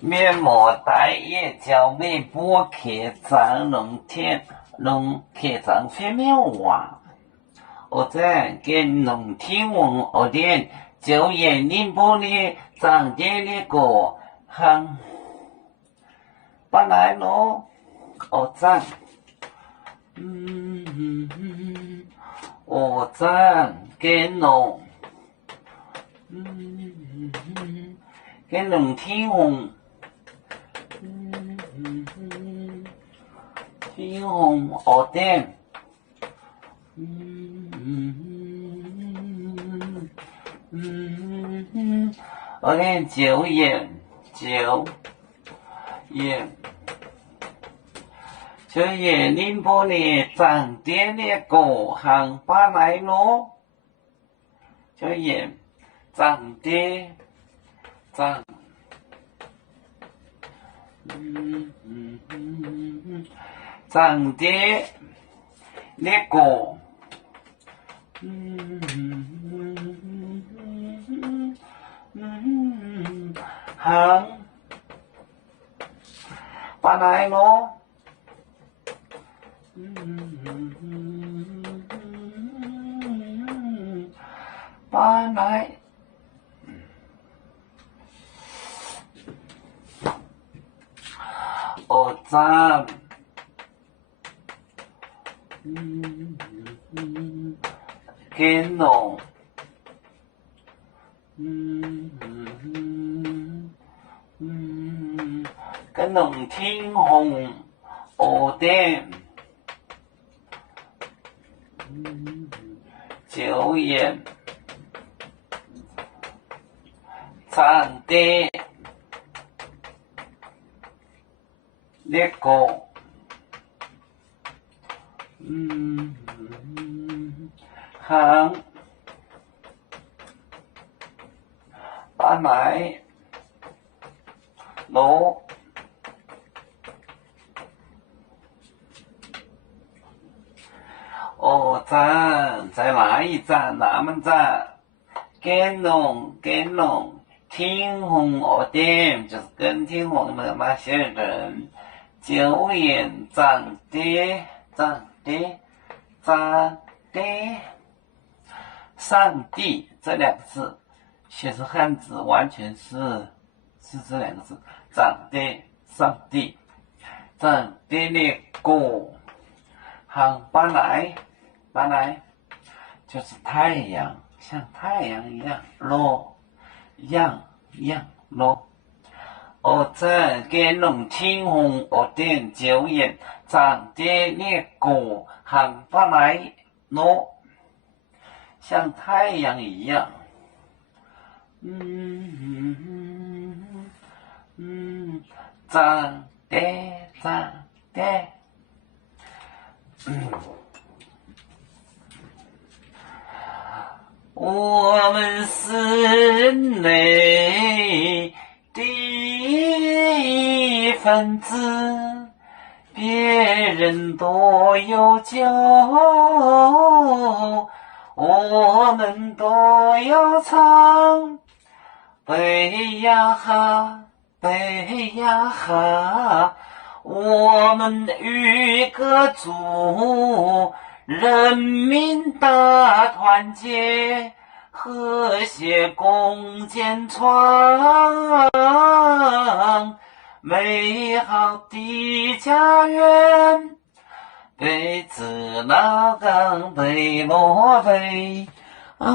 面膜带叶胶面波客长龙天龙客长飞面网，我在跟龙天王我店就眼宁波的长店的个行，本来咯，我在，我在跟龙，跟龙天王。天虹我店，我店九眼宁波的长店的个行把来咯，九眼长店长。长的那个，行，把来咯，把来。我站，跟侬，跟侬天虹我店，九眼长的。那个，行，把来，咯，哦站在哪一站？哪门站？跟侬，天虹我店就是跟天虹的那些人。九眼长的，上帝这两个字，写成汉字完全是这两个字，长的上帝，长的那个，好，搬来，就是太阳，像太阳一样咯，样咯。我在跟龙天虹我店九眼长的那个行不来咯，像太阳一样。长的。我们是人类的一份子，别人都有酒，我们都要唱。北呀哈，我们与歌祖，人民大团结，和谐共建创美好的家园。北自老港北落飞啊。